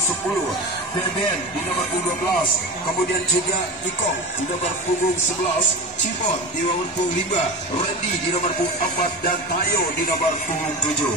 punggung 10, Beben di nomor punggung 12, kemudian juga Ikong di nomor punggung 11, Cimon di nomor punggung 5, Randy di nomor punggung 4, dan Tayo di nomor punggung 7.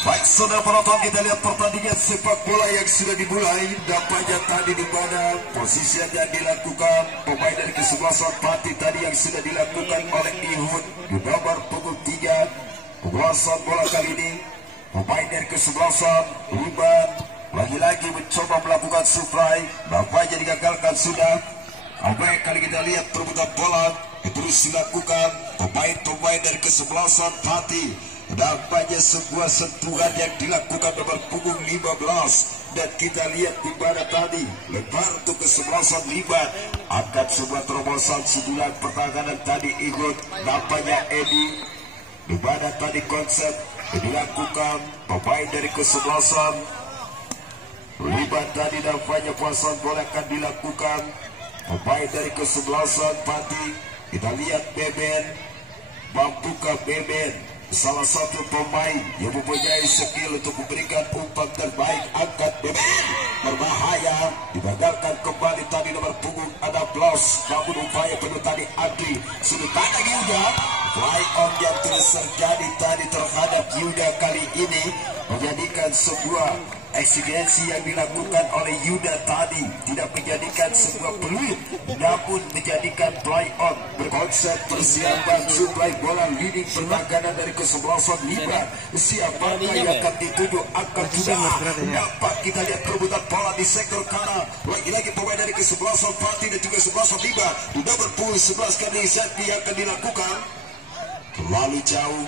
Baik saudara penonton, kita lihat pertandingan sepak bola yang sudah dimulai. Nampaknya tadi di mana posisi yang dilakukan pemain dari kesebelasan Pati tadi yang sudah dilakukan oleh Ihud di nomor punggung 3. Penguasaan bola kali ini pemain dari kesebelasan Liban lagi-lagi mencoba melakukan supply, nampaknya digagalkan sudah. Baik, kali kita lihat perebutan bola terus dilakukan pemain-pemain dari kesebelasan Pati. Nampaknya sebuah sentuhan yang dilakukan nomor punggung 15, dan kita lihat di mana tadi lebar untuk kesebelasan Liban akan sebuah terobosan sundulan pertahanan tadi ikut nampaknya Edi, di mana tadi konsep dilakukan pemain dari kesebelasan Liban tadi. Nampaknya puasan bola akan dilakukan pemain dari kesebelasan Pati. Kita lihat Beben, mampukah Beben, salah satu pemain yang mempunyai skill untuk memberikan umpan terbaik, angkat Beben, berbahaya, digagalkan kembali tadi nomor punggung 16, namun upaya penuh tadi Adri, sudut pandang Yuda, fly on yang terus terjadi tadi terhadap Yuda kali ini menjadikan sebuah eksigensi yang dilakukan oleh Yuda tadi tidak menjadikan sebuah peluit, namun menjadikan play on berkonsep persiapan suplai bola leading pertahanan dari kesebelasan Liban. Siapakah yang akan dituju akan sudah dapat kita lihat perebutan bola di sektor kanan. Lagi-lagi pemain dari kesebelasan Pati dan juga kesebelasan Liban di nomor punggung 11 kali inisiatif yang akan dilakukan terlalu jauh.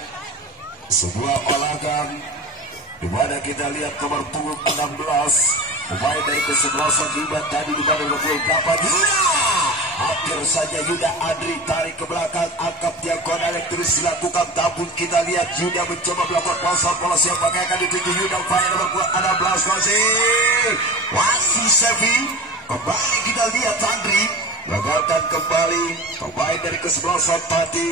Sebuah olahan di mana kita lihat nomor punggung 16 pemain dari kesebelasan Liban tadi di mana 28 Yuda, hampir saja Yuda Adri tarik ke belakang, angkat diagonal yang terus dilakukan, namun kita lihat Yuda mencoba melakukan pasal bola. Siapa yang akan dituju Yuda, upaya nomor 16 masih Sevi. Kembali kita lihat Andri gagalkan kembali pemain dari kesebelasan Pati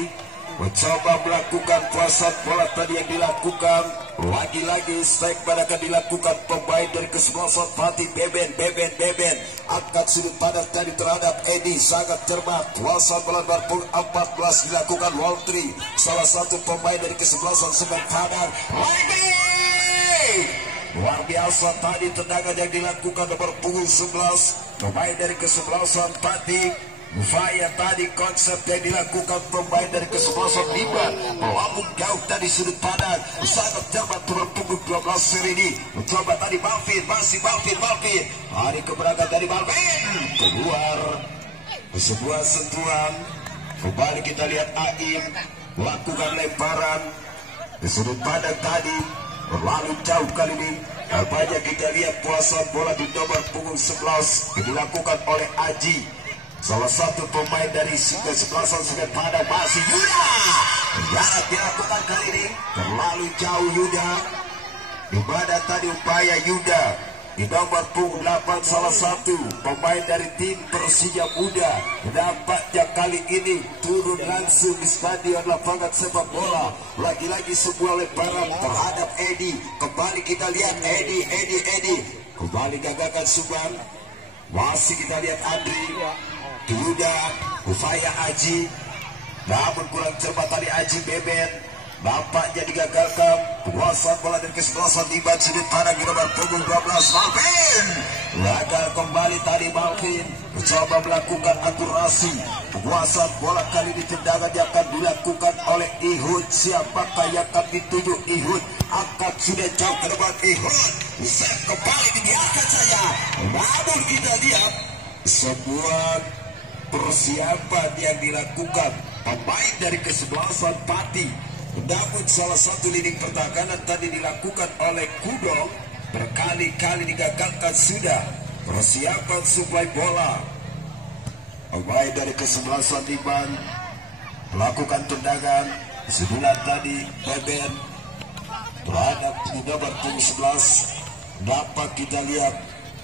mencoba melakukan puasan bola tadi yang dilakukan. Lagi-lagi strike pada akan dilakukan pemain dari kesebelasan Pati. Beben angkat sudut pandang tadi terhadap Edi, sangat cermat. Puasan bola berpung 14 dilakukan Waltri, salah satu pemain dari kesebelasan Semen Padang. Lagi luar biasa tadi tendangan yang dilakukan nomor punggung 11 pemain dari kesebelasan Pati. Upaya tadi konsep yang dilakukan pemain dari kesebelasan Liban melambung jauh tadi sudut pandang, sangat cermat nomor punggung 12 Serini mencoba tadi Balvin, masih Balvin hari keberangkatan dari Balvin keluar sebuah sentuhan. Kembali kita lihat Aim melakukan lemparan di sudut pandang tadi terlalu jauh kali ini. Nampaknya kita lihat puasan bola di nomor punggung 11 yang dilakukan oleh Aji, salah satu pemain dari kesebelasan Semen Padang. Masih Yuda, jarak dilakukan kali ini terlalu jauh Yuda, di mana tadi upaya Yuda di nomor punggung 8, salah satu pemain dari tim Persija Muda. Nampaknya kali ini turun langsung di stadion lapangan sepak bola. Lagi-lagi sebuah lemparan terhadap Edi. Kembali kita lihat Edi kembali gagalkan Subang. Masih kita lihat Andri, Yuda, upaya Aji, namun kurang cermat tadi Aji. Beben nampaknya digagalkan. Puasan bola dari kesebelasan Liban sudut pandang di nomor punggung 12 Balvin. Gagal kembali tadi Balvin mencoba melakukan akurasi. Puasan bola kali ini tendangan yang akan dilakukan oleh Ihud. Siapakah yang akan dituju Ihud? Angkat sudah jauh ke depan Ihud. Set kembali dibiarkan saja. Namun kita lihat sebuah persiapan yang dilakukan pemain dari kesebelasan Pati. Namun salah satu leading pertahanan tadi dilakukan oleh Kudo, berkali-kali digagalkan sudah persiapan suplai bola. Pemain dari kesebelasan Liban melakukan tendangan sundulan tadi Beben terhadap nomor punggung 11. Dapat kita lihat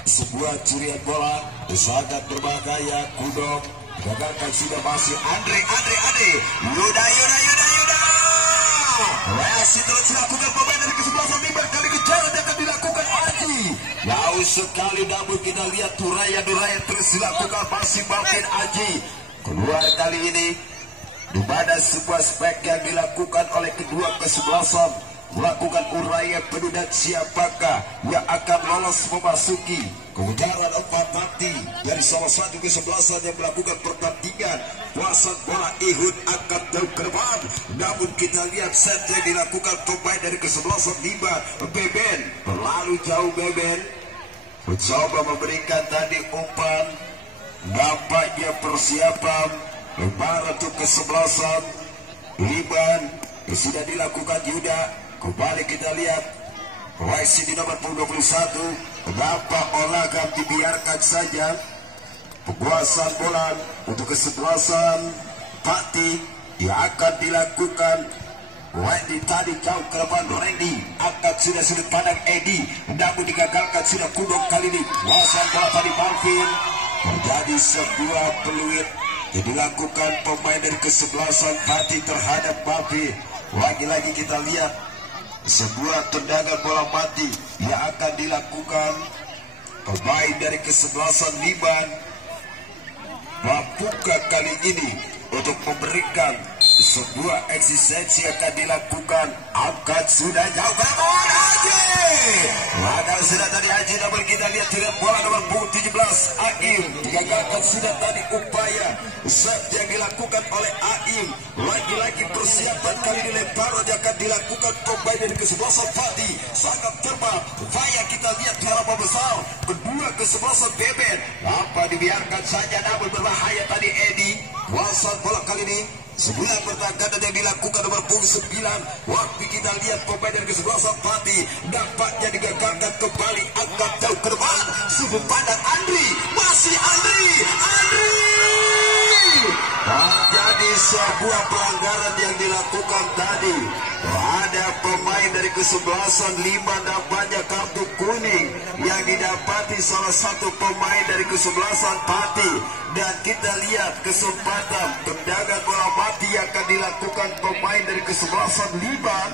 sebuah curian bola sangat berbahaya. Kudong gagalkan, sudah masih Andre Yuda reaksi terus dilakukan pemain dari kesebelasan Mimbar. Kali kejaran yang akan dilakukan Aji, jauh sekali, namun kita lihat Duraya terus dilakukan, masih Balvin Aji. Keluar kali ini di mana sebuah spek yang dilakukan oleh kedua kesebelasan melakukan uraya penuh, dan siapakah yang akan lolos memasuki kejaran 4 parti dari salah satu kesebelasan yang melakukan pertandingan kuasaan bola Ihud angkat jauh ke depan. Namun kita lihat set yang dilakukan pemain dari kesebelasan Mimbar. Beben terlalu jauh, Beben mencoba memberikan tadi umpan, nampaknya persiapan lebar untuk kesebelasan Liban sudah dilakukan. Yuda kembali kita lihat YC di nomor 21. Kenapa olahraga dibiarkan saja? Penguasaan bola untuk kesebelasan Pati yang akan dilakukan. Wendy tadi jauh ke depan, Randy angkat sudah sudut pandang Edi, namun digagalkan sudah Kudong kali ini. Penguasaan bola tadi Balvin, menjadi sebuah peluit yang dilakukan pemain dari kesebelasan Pati terhadap Balvin. Lagi-lagi kita lihat sebuah tendangan bola mati yang akan dilakukan pemain dari kesebelasan Liban. Mampukah kali ini untuk memberikan sebuah eksistensi akan dilakukan? Angkat sudah jauh ke depan Haji, maka sudah tadi Haji, namun kita lihat tidak bola nomor 17 Aim digagalkan sudah tadi upaya set yang dilakukan oleh Aim. Lagi-lagi persiapan kali ini lemparan yang akan dilakukan pemain dari kesebelasan Pati sangat terbang. Upaya kita lihat harapan besar kedua kesebelasan Beben, apa dibiarkan saja, namun berbahaya tadi Edi. Kuasaan bola kali ini sebuah pertahanan yang dilakukan nomor 9. Waktu kita lihat pemain dari kesebelasan Pati dampaknya digagalkan kembali, angkat jauh ke depan, sudut pandang Andri, masih Andri terjadi sebuah pelanggaran yang dilakukan tadi terhadap pemain dari kesebelasan Liban, dan banyak kartu kuning yang didapati salah satu pemain dari kesebelasan Pati. Dan kita lihat kesempatan tendangan bola mati yang akan dilakukan pemain dari kesebelasan Liban.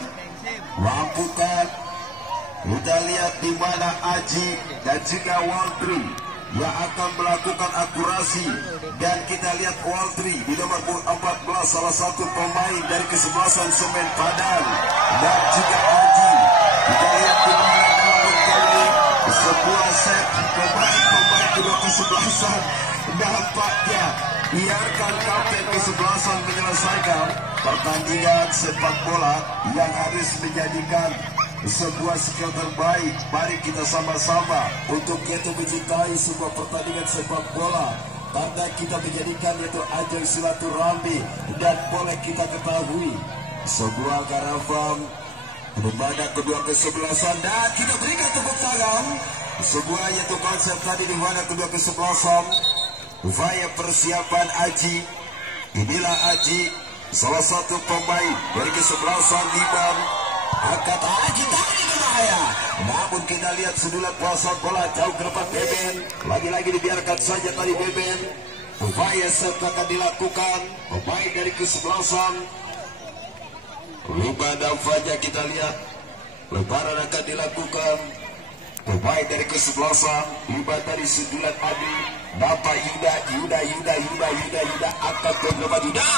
Lampukan, kita lihat di mana Aji dan juga Waltri yang akan melakukan akurasi. Dan kita lihat Waltri di nomor 14, salah satu pemain dari kesebelasan Semen Padang, dan juga Aji. Kita lihat di mana namun kali sebuah set pemain kedua kesebelasan dampaknya biarkan kapten kesebelasan menyelesaikan pertandingan sepak bola yang harus menjadikan sebuah skill terbaik. Mari kita sama-sama untuk kita mencintai sebuah pertandingan sepak bola, karena kita menjadikan itu ajang silaturahmi. Dan boleh kita ketahui sebuah karavan kepada kedua kesebelasan, dan kita berikan tepuk tangan sebuah yaitu konsep tadi di mana kedua kesebelasan upaya persiapan Aji. Inilah Aji, salah satu pemain dari kesebelasan Liban. Angkat Aji tadi berbahaya, namun kita lihat sudulan kuasa bola jauh ke depan Beben. Lagi-lagi dibiarkan saja tadi Beben. Upaya serta akan dilakukan pemain dari kesebelasan Liban dan Fajar. Kita lihat lebaran akan dilakukan pemain dari kesebelasan Liban dari sudulan Adi. Bapak Yuda angkat beberapa Yuda,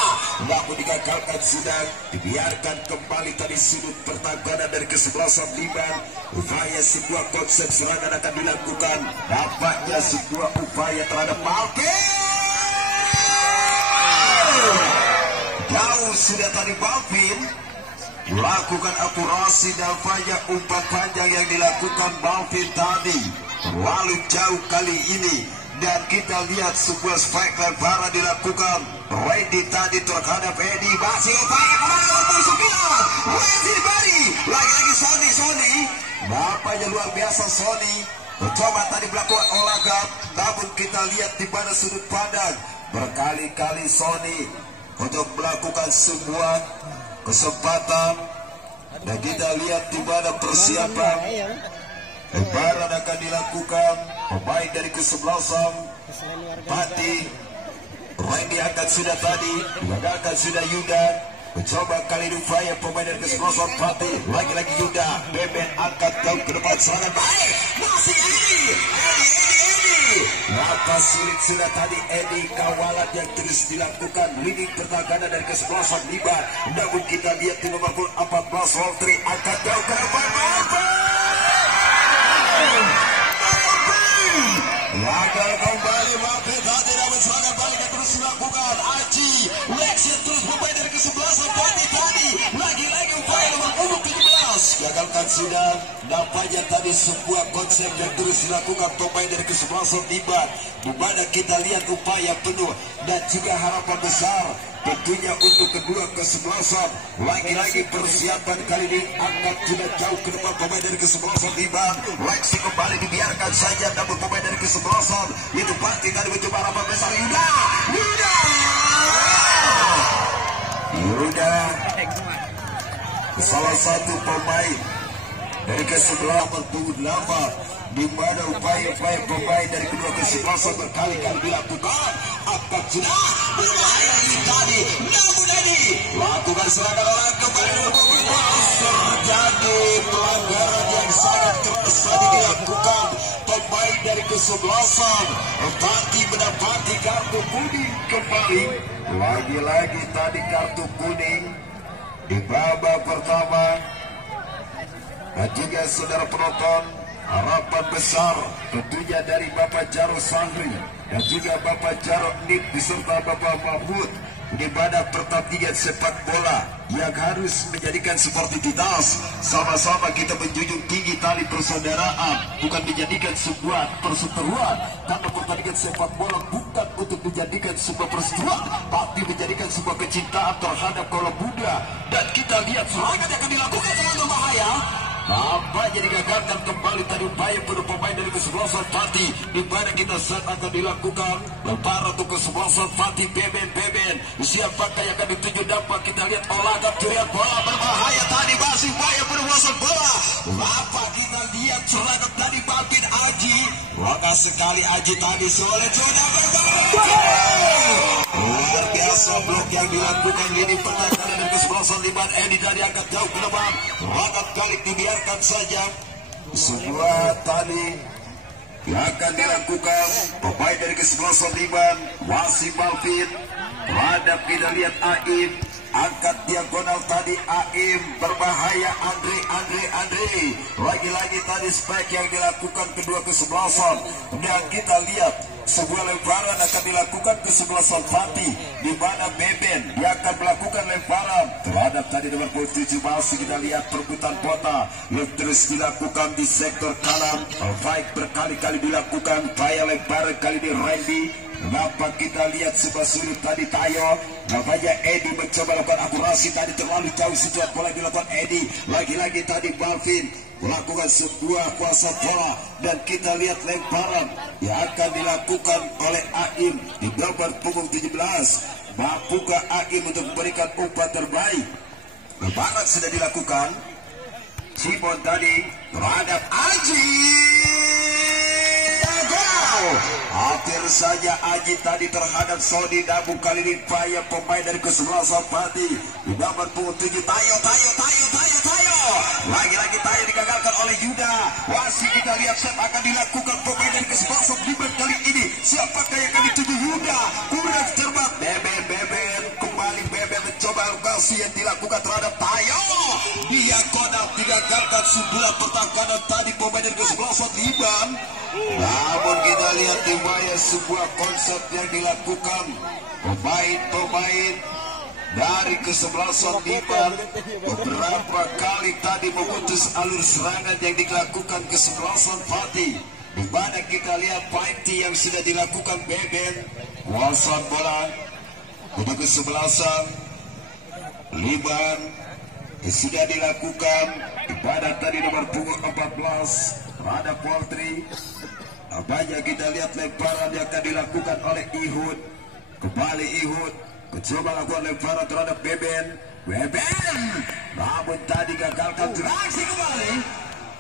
namun digagalkan sudah, dibiarkan kembali tadi sudut pertahanan dari kesebelasan Liban. Upaya sebuah konsep serangan akan dilakukan, nampaknya sebuah upaya terhadap Balvin. Jauh sudah tadi Balvin melakukan akurasi, dan banyak umpan panjang yang dilakukan Balvin tadi terlalu jauh kali ini. Dan kita lihat sebuah spike lebaran dilakukan Randy tadi terhadap Edi, masih upaya kembali untuk 9 Wendy Bari, lagi-lagi Sony nampaknya luar biasa. Sony mencoba tadi melakukan olahraga, namun kita lihat di mana sudut pandang berkali-kali Sony untuk melakukan sebuah kesempatan. Dan kita lihat di mana persiapan Lemparan akan dilakukan pemain dari kesebelasan Pati. Randy angkat sudah tadi, digagalkan sudah Yuda. Mencoba kali ini upaya pemain dari kesebelasan Pati. Lagi-lagi Yuda. Beben angkat jauh ke depan, serangan baik. Masih Edi. Maka sulit sudah tadi Edi, kawalan yang terus dilakukan. Lini pertahanan dari kesebelasan Liban. Namun kita lihat di nomor 14 Waltri angkat jauh ke depan. Gagal kembali Mafi tadi, namun serangan balik yang terus dilakukan Aji. Lexi terus pemain dari kesebelasan Pati tadi. Lagi-lagi upaya nomor 17. Gagalkan sudah. Nampaknya tadi sebuah konsep yang terus dilakukan pemain dari kesebelasan Liban, di mana kita lihat upaya penuh dan juga harapan besar tentunya untuk kedua kesebelasan. Lagi-lagi persiapan kali ini angkat sudah jauh ke depan pemain dari kesebelasan Liban. Lexi kembali dibiarkan saja, namun pemain dari kesebelasan itu Pati tadi mencoba harapan besar. Yuda salah satu pemain dari kesebelasan 48, di mana upaya-upaya pemain dari kedua kesebelasan berkali-kali dilakukan. Apa sudah berbahaya ini tadi, namun ini lakukan serangan orang kembali terjadi pelanggaran yang sangat keras tadi dilakukan pemain dari kesebelasan Pati mendapati kartu kuning kembali. Lagi-lagi tadi kartu kuning di babak pertama. Dan juga saudara penonton, harapan besar tentunya dari Bapak Jaro Sahri dan juga Bapak Jaro Nip beserta Bapak Mahmud, di mana pertandingan sepak bola yang harus menjadikan sportivitas. Sama-sama kita menjunjung tinggi tali persaudaraan, bukan dijadikan sebuah perseteruan. Karena pertandingan sepak bola bukan untuk dijadikan sebuah perseteruan, tapi menjadikan sebuah kecintaan terhadap kaum muda. Dan kita lihat serangan yang akan dilakukan sangat berbahaya. Nampaknya digagalkan kembali tadi upaya penuh pemain dari kesebelasan Pati, di mana kita saat akan dilakukan lemparan untuk kesebelasan Pati. Beben siapakah yang akan dituju dampak? Kita lihat olahraga curian bola berbahaya tadi, masih upaya penguasaan bola. Apa kita lihat serangan tadi Babin Aji, maka sekali Aji tadi sudah berbahaya. Luar biasa blok yang dilakukan lini pertahanan dari kesebelasan Liban. Edi dari angkat jauh ke depan, angkat balik dibiarkan saja. Sebuah tali yang akan dilakukan pemain dari kesebelasan Liban. Wasim Malvin terhadap kita lihat Aim, angkat diagonal tadi Aim, berbahaya Andre. Lagi-lagi tadi spek yang dilakukan kedua kesebelasan. Dan kita lihat sebuah lemparan akan dilakukan kesebelasan Pati, di mana Beben dia akan melakukan lemparan terhadap tadi nomor 7. Masih kita lihat perebutan kota yang terus dilakukan di sektor kanan. Baik berkali-kali dilakukan upaya lemparan kali ini Randy. Kenapa kita lihat sebuah sulit tadi Tayo, namanya Edi mencoba lakukan akurasi tadi, terlalu jauh situasi bola dilakukan Edi. Lagi-lagi tadi Balvin melakukan sebuah kuasa bola, dan kita lihat lemparan yang akan dilakukan oleh Aim di nomor punggung 17. Mampukah Aim untuk memberikan umpan terbaik? Lemparan sudah dilakukan. Simon tadi terhadap Aji. Hampir saja Aji tadi terhadap Sodi, namun kali ini upaya pemain dari kesebelasan Pati di nomor 7 Tayo. Lagi-lagi Tayo digagalkan oleh Yuda. Masih kita lihat set akan dilakukan pemain dari kesebelasan Liban kali ini. Siapakah yang akan dituju? Yuda kurang cermat. Beben kembali. Beben mencoba lokasi yang dilakukan terhadap Tayo. Dia kodak digagalkan sebelah pertahanan tadi pemain dari kesebelasan Liban. Namun kita lihat di bawah sebuah konsep yang dilakukan pemain dari kesebelasan Liban. Beberapa kali tadi memutus alur serangan yang dilakukan kesebelasan Pati, di mana kita lihat fighting yang sudah dilakukan Beben. Kuasaan bola untuk kesebelasan Liban sudah dilakukan, di mana tadi nomor punggung 14 terhadap Poltri. Banyak kita lihat lemparan yang akan dilakukan oleh Ihud. Kembali Ihud mencoba lakukan lemparan terhadap Beben. Namun tadi gagalkan, teraksi kembali.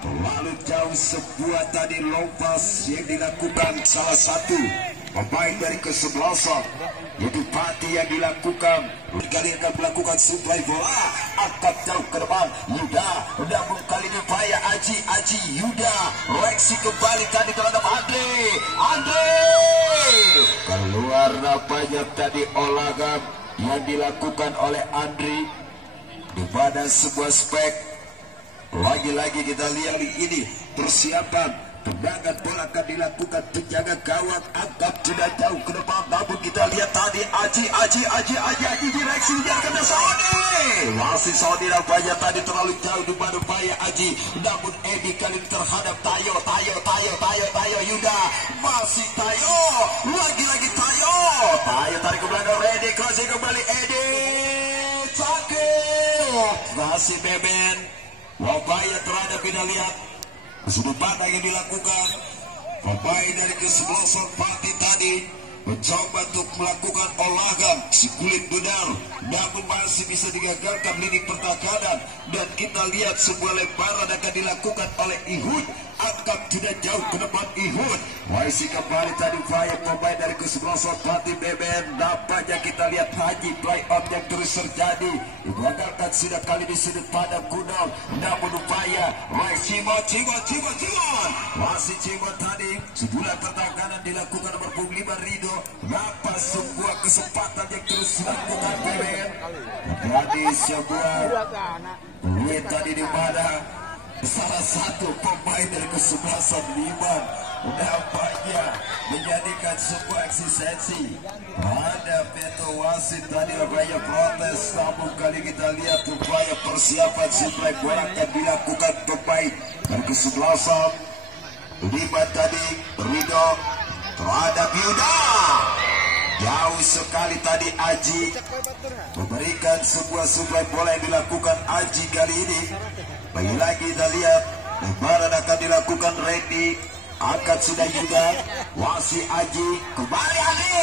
Terlalu jauh sebuah tadi lompas yang dilakukan salah satu pemain dari kesebelasan, yaitu Pati yang dilakukan. Kali akan melakukan supply bola, angkat jauh ke depan. Yuda, namun kali ini upaya Aji Yuda, reaksi kembali tadi terhadap Andre keluar nampaknya tadi olagan yang dilakukan oleh Andre di pada sebuah spek. Lagi-lagi kita lihat ini persiapan tendangan bola akan dilakukan, penjaga gawang angkat sudah jauh ke depan, namun kita lihat tadi Aji direksi biarkan Saudi, masih Saudi nampaknya tadi terlalu jauh di pada upaya Aji, namun Edi kali ini terhadap Tayo Yuda, masih Tayo, lagi-lagi Tayo tarik ke belakang, Edi crossing kembali, Edi cakep, masih Beben. Wabaya terhadap kita lihat sudut pandang yang dilakukan pemain dari kesebelasan Pati tadi mencoba untuk melakukan olahan si kulit benar, namun masih bisa digagalkan lini pertahanan, dan kita lihat sebuah lebaran akan dilakukan oleh Ihud, angkat sudah jauh ke depan Ihud, masih kembali tadi upaya pemain dari kesebelasan Pati Beben, nampaknya kita lihat Haji play out yang terus terjadi, digagalkan sudah kali di sudut pandang Gunung, namun upaya Cimon masih Cimon tadi sebulan pertahanan dilakukan nomor 5 Rido, dapat sebuah kesempatan yang terus dilakukan Beben, jadi sebuah duit tadi di mana salah satu pemain dari kesebelasan Liman nampaknya menjadikan sebuah eksistensi pada veto wasit tadi, banyak protes, namun kali kita lihat upaya persiapan supply bola akan dilakukan pemain dari kesebelasan Liman tadi, Rido terhadap Yuda, jauh sekali tadi Aji memberikan sebuah supply bola yang dilakukan Aji kali ini. Lagi-lagi kita lihat lebaran akan dilakukan Randy, angkat sudah Yuda, wasi Aji kembali Adi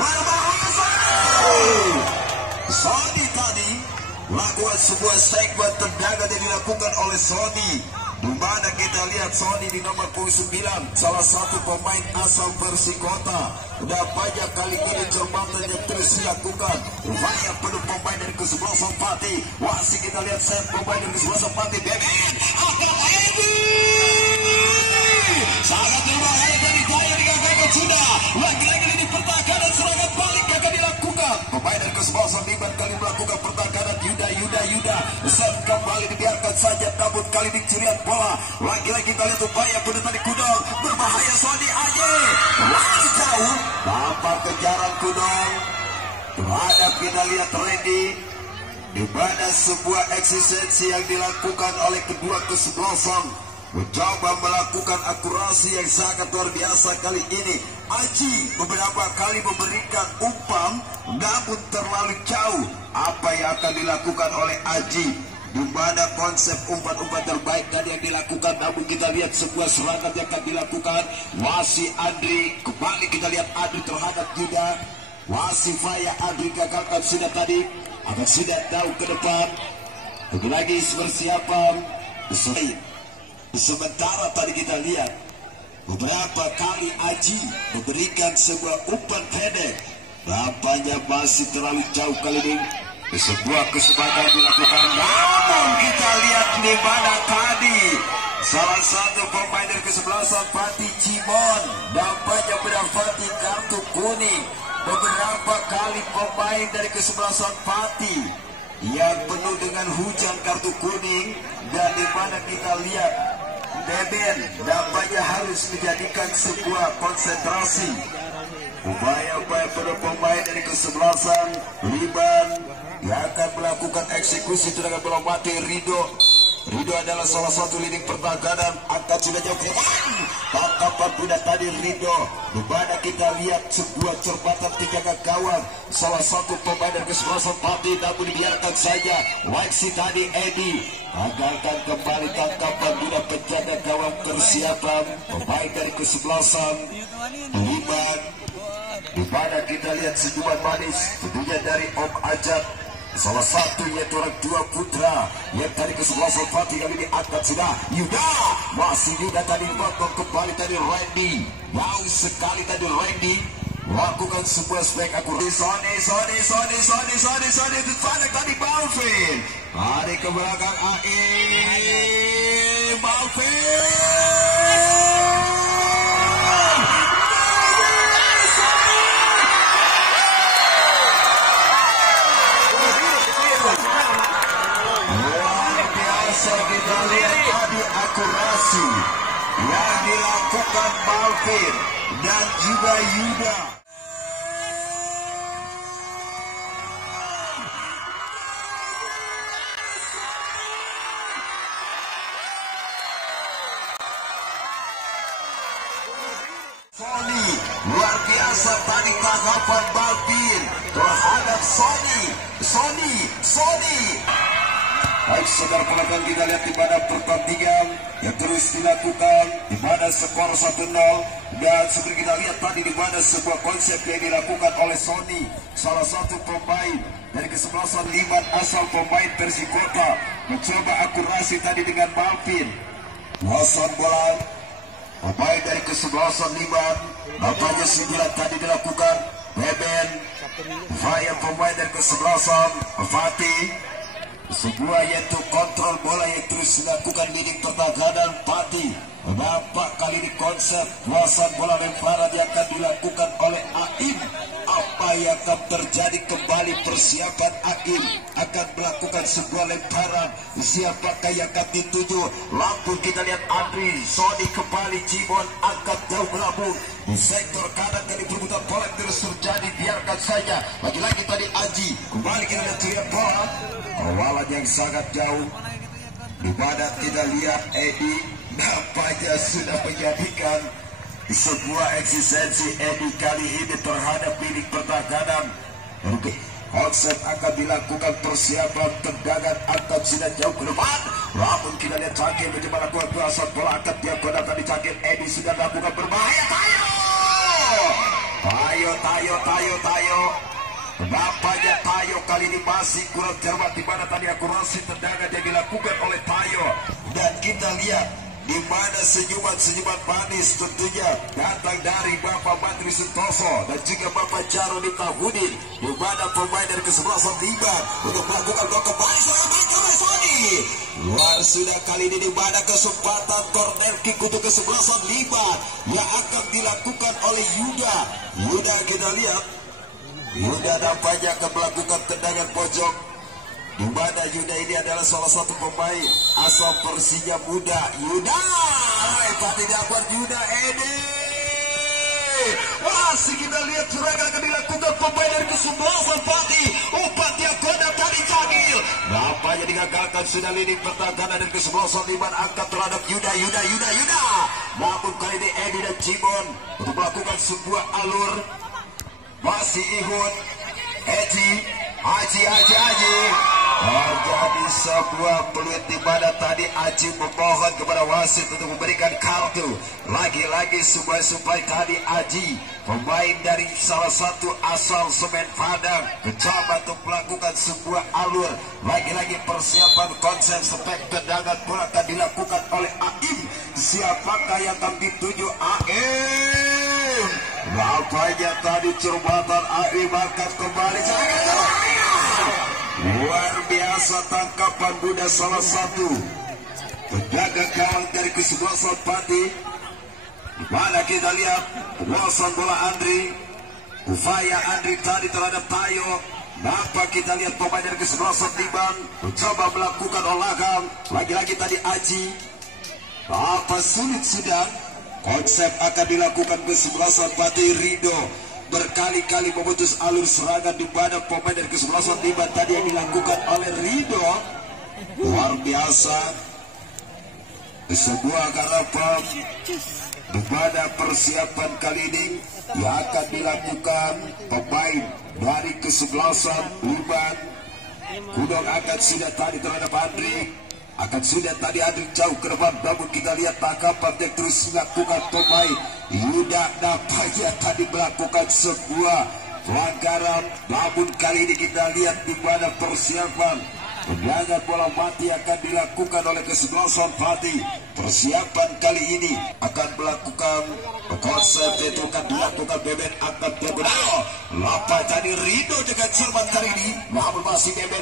berbahaya Sony tadi melakukan sebuah segmen tendangan yang dilakukan oleh Sony, di mana kita lihat Sony di nomor 9, salah satu pemain asal Persikota. Udah banyak kali ini cermatan yang terus dilakukan, upaya penuh pemain dari kesebelasan Pati, masih kita lihat set pemain dari kesebelasan Pati, Beben atau Edi sangat berbahaya dari Tayo digagalkan sudah, lagi-lagi ini pertahanan serangan balik yang akan dilakukan pemain dari kesebelasan Liman kali melakukan pertahanan Yuda set kembali dibiarkan saja, namun kali ini curian bola, lagi-lagi kita lihat upaya penuh tadi Kudong, berbahaya Sony Aje lagi jauh, tanpa kejaran Kudong terhadap kita lihat Randy, di mana sebuah eksistensi yang dilakukan oleh kedua kesebelasan mencoba melakukan akurasi yang sangat luar biasa kali ini. Aji beberapa kali memberikan umpan, namun terlalu jauh apa yang akan dilakukan oleh Aji, di mana konsep umpan-umpan terbaik tadi yang dilakukan, namun kita lihat sebuah serangan yang akan dilakukan wasi Andri, kembali kita lihat Andri terhadap Yuda, wasi Faya Andri gagalkan sudah tadi, akan sudah tahu ke depan, lagi-lagi persiapan sementara tadi kita lihat beberapa kali Aji memberikan sebuah umpan pendek, nampaknya masih terlalu jauh kali ini. Sebuah kesempatan dilakukan, namun kita lihat di mana tadi salah satu pemain dari kesebelasan Pati Cimon nampaknya mendapati kartu kuning. Beberapa kali pemain dari kesebelasan Pati yang penuh dengan hujan kartu kuning, dan di mana kita lihat Beben nampaknya harus menjadikan sebuah konsentrasi. Upaya-upaya pada pemain dari kesebelasan Liban yang akan melakukan eksekusi tendangan bola mati Rido adalah salah satu lini pertahanan, angkat sudah jauh tangkapan Buddha tadi Rido, di mana kita lihat sebuah cermatan penjaga gawang salah satu pemain dari kesebelasan Pati, namun dibiarkan saja Waksi tadi Edi gagalkan kembali tangkapan Buddha penjaga gawang persiapan pemain dari kesebelasan Liban, di mana kita lihat senyuman manis tentunya dari Om Ajat salah satu yaitu orang dua putra yang tadi kesebelasan Fatih kali ini angkat sudah Yuda, masih Yuda tadi potong kembali tadi Randy, jauh sekali tadi Randy lakukan sebuah spek akurat. Sony dipanek tadi Balvin, hari ke belakang Balvin. Kita lihat tadi akurasi yang dilakukan Balvin dan juga Yuda. Sony luar biasa tadi tanggapan Balvin terhadap Sony. Baik saudara penonton, kita lihat di mana pertandingan yang terus dilakukan, di mana skor 1-0, dan seperti kita lihat tadi di mana sebuah konsep yang dilakukan oleh Sony, salah satu pemain dari kesebelasan Liman asal pemain Persikota, mencoba akurasi tadi dengan Balvin. Wasan bola pemain dari kesebelasan Liman, nampaknya 9 tadi dilakukan Beben, Faya pemain dari kesebelasan Fatih. Sebuah yaitu kontrol bola yang terus dilakukan milik pertahanan Fatih. Nampak kali ini konsep kuasaan bola lemparan yang akan dilakukan oleh Aim. Apa yang akan terjadi kembali persiapan Aim akan melakukan sebuah lemparan. Siapakah yang akan dituju? Lampung kita lihat Andri, Sony kembali Cibon angkat jauh melambung. Di sektor kanan dari perbutan bola terus terjadi, biarkan saja. Lagi-lagi tadi Aji kembali kita lihat teriak bola. Awalan yang sangat jauh. Di mana kita lihat Edi nampaknya sudah menjadikan sebuah eksistensi Edi kali ini terhadap milik pertahanan. Konsep akan dilakukan persiapan tendangan angkat sudah jauh ke depan. Namun kita lihat Cakil bagaimana kuasa bola angkat dia gunakan di Cakil. Edi sudah melakukan berbahaya. Tayo. Nampaknya Tayo kali ini masih kurang cermat di mana tadi akurasi tendangan yang dilakukan oleh Tayo. Dan kita lihat di mana senyuman manis tentunya datang dari Bapak Badri Suntoso dan juga Bapak Jaroni Kahudin, di mana pemain dari kesebelasan Liban untuk melakukan gol kembali oleh Sony. Luar sudah kali ini di mana kesempatan corner kick untuk kesebelasan Liban yang akan dilakukan oleh Yuda. Kita lihat Yuda nampaknya akan melakukan tendangan pojok, di mana Yuda ini adalah salah satu pemain asal Persija muda. Yuda, tadi dapat Yuda Ede. Masih kita lihat serangan akan dilakukan pemain dari kesebelasan Fatih. Umpan yang kena tadi Cagil. Nampaknya digagalkan sudah lini pertahanan dari kesebelasan Liman angkat terhadap Yuda. Namun kali ini Edi dan Cibon untuk melakukan sebuah alur. Masih Ihun, Haji. Terjadi sebuah peluit di mana tadi Aji memohon kepada wasit untuk memberikan kartu. Lagi-lagi subai tadi Aji, pemain dari salah satu asal Semen Padang, mencoba untuk melakukan sebuah alur. Lagi-lagi persiapan konsep spek tendangan bola akan dilakukan oleh Aim. Siapakah yang akan dituju? Aim. Nampaknya tadi cermatan Aim angkat kembali. Luar biasa tangkapan muda salah satu penjaga gawang dari kesebelasan Fatih. Di mana kita lihat penguasaan bola Andri, upaya Andri tadi terhadap Tayo. Nampak kita lihat pemain dari kesebelasan Liban mencoba melakukan olahan. Lagi-lagi tadi Aji. Apa sulit sudah. Konsep akan dilakukan kesebelasan Fatih. Rido berkali-kali memutus alur serangan di mana pemain dari kesebelasan Liban tadi yang dilakukan oleh Rido. Luar biasa. Sebuah garapan di mana persiapan kali ini yang akan dilakukan pemain dari kesebelasan Liban. Kudong akan sudah tadi terhadap Andri. Akan sudah tadi Andri jauh ke depan. Namun kita lihat tangkapan yang terus dilakukan pemain Yuda. Nampaknya tadi melakukan sebuah pelanggaran. Namun kali ini kita lihat di mana persiapan tendangan bola mati akan dilakukan oleh kesebelasan Pati. Persiapan kali ini akan melakukan konsep itu akan dilakukan Beben akan terbenal. Lapai tadi Rido dengan cermat kali ini. Namun masih Beben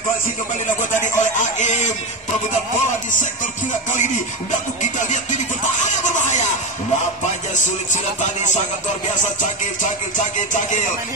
masih kembali dilakukan tadi oleh Aim. Perebutan bola di sektor kiri kali ini. Namun kita lihat ini bertahan berbahaya. Lapanya sulit sudah tadi sangat luar biasa. Cakil.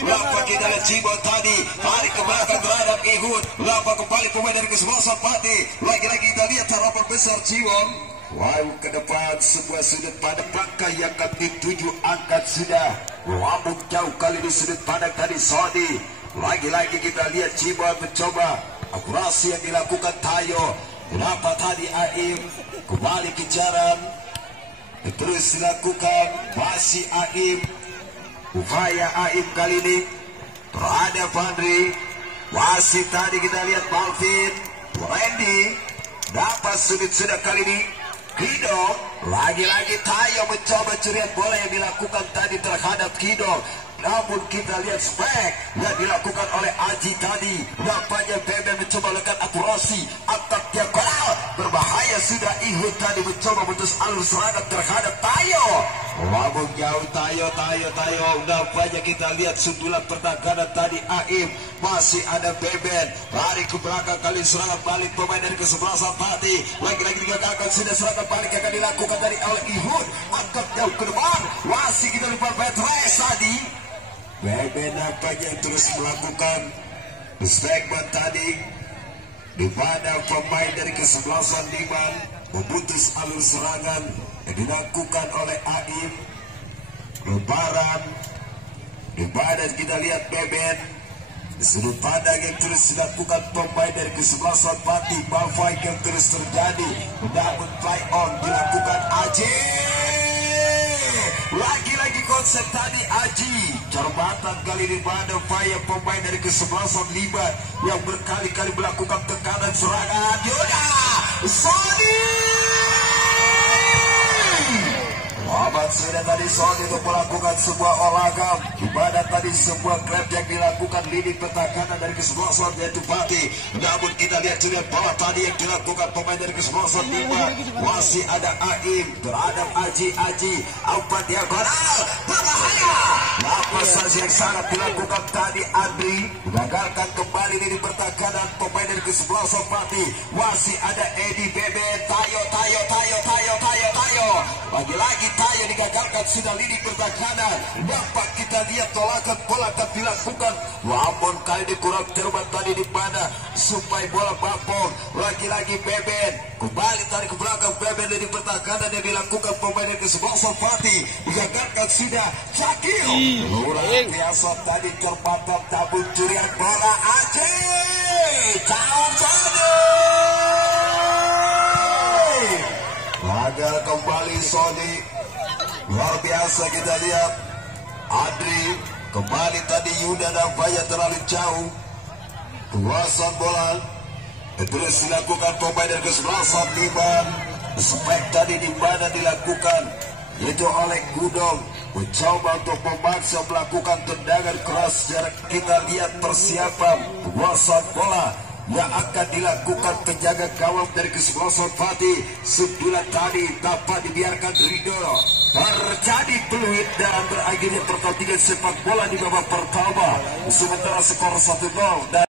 Lapai kita lihat Cibon tadi. Tarik ke belakang terhadap Ihud. Lapai kembali pemain dari kesebelasan Pati. Lagi-lagi kita lihat harapan besar Cibon. Wow, ke depan sebuah sudut pandang langkah yang akan dituju angkat sudah lambung jauh kali di sudut pandang tadi Sodi. Lagi-lagi kita lihat Cibon mencoba akurasi yang dilakukan Tayo. Kenapa tadi Aim kembali kejaran terus dilakukan masih Aim. Upaya Aim kali ini terhadap Fandri. Masih tadi kita lihat Balvin Randy dapat sudut sudah kali ini. Kido, lagi-lagi Tayo mencoba curian bola yang dilakukan tadi terhadap Kido. Namun kita lihat spek yang dilakukan oleh Aji tadi. Nampaknya Beben mencoba melakukan akurasi. Angkat dia gol. Berbahaya sudah Ihud tadi mencoba memutus alur serangan terhadap Tayo. Namun jauh Tayo. Nampaknya kita lihat sundulan pertahanan tadi Aim. Masih ada Beben. Lari ke belakang kali serangan balik pemain dari kesebelasan Pati. Lagi-lagi digagalkan sudah serangan balik akan dilakukan dari oleh Ihud. Angkat jauh ke depan. Masih kita lupa Petres tadi. Beben nampaknya terus melakukan segmen tadi di mana pemain dari kesebelasan Liman memutus alur serangan yang dilakukan oleh Aim. Lebaran di mana kita lihat Beben sudut pandang yang terus dilakukan pemain dari kesebelasan Pati. Balfight yang terus terjadi. Namun play on dilakukan Aji. Lagi-lagi konsep tadi Aji. Cermatan kali ini pada upaya pemain dari kesebelasan Liman yang berkali-kali melakukan tekanan serangan. Yuda Sony. Lawan sudah tadi Sony untuk melakukan sebuah olahraga. Di mana tadi sebuah grab yang dilakukan lini pertahanan dari kesebelasan yaitu Pati. Namun kita lihat juga bola tadi yang dilakukan pemain dari kesebelasan Liman. Masih ada Aim terhadap Aji. Umpan diagonal berbahaya. Lapas yang sangat dilakukan tadi Andri. Gagalkan kembali lini pertahanan pemain dari kesebelasan Pati. Masih ada Edi Beben. Tayo. Lagi-lagi Tayo digagalkan sudah lini pertahanan. Dapat kita lihat tolakan bola akan dilakukan. Namun kali ini kurang cermat tadi di mana supaya bola bapong. Lagi-lagi Beben kembali tarik ke belakang. Beben lini pertahanan yang dilakukan pemain dari kesebelasan Pati. Digagalkan sudah Cakil. Luar biasa tadi terpapar tabung curian bola Aceh. Gagal kembali Sony. Luar biasa kita lihat Adri kembali tadi. Yuda nampaknya terlalu jauh. Kuasaan bola terus dilakukan pemain dari kesebelasan Liman. Spek tadi di mana dilakukan yaitu oleh Gudong mencoba untuk memaksa melakukan tendangan keras jarak. Kita lihat persiapan kuasaan bola yang akan dilakukan penjaga gawang dari kesebelasan Pati. Sundulan tadi dapat dibiarkan Rido terjadi peluit dan berakhirnya pertandingan sepak bola di babak pertama. Sementara skor 1-0 dan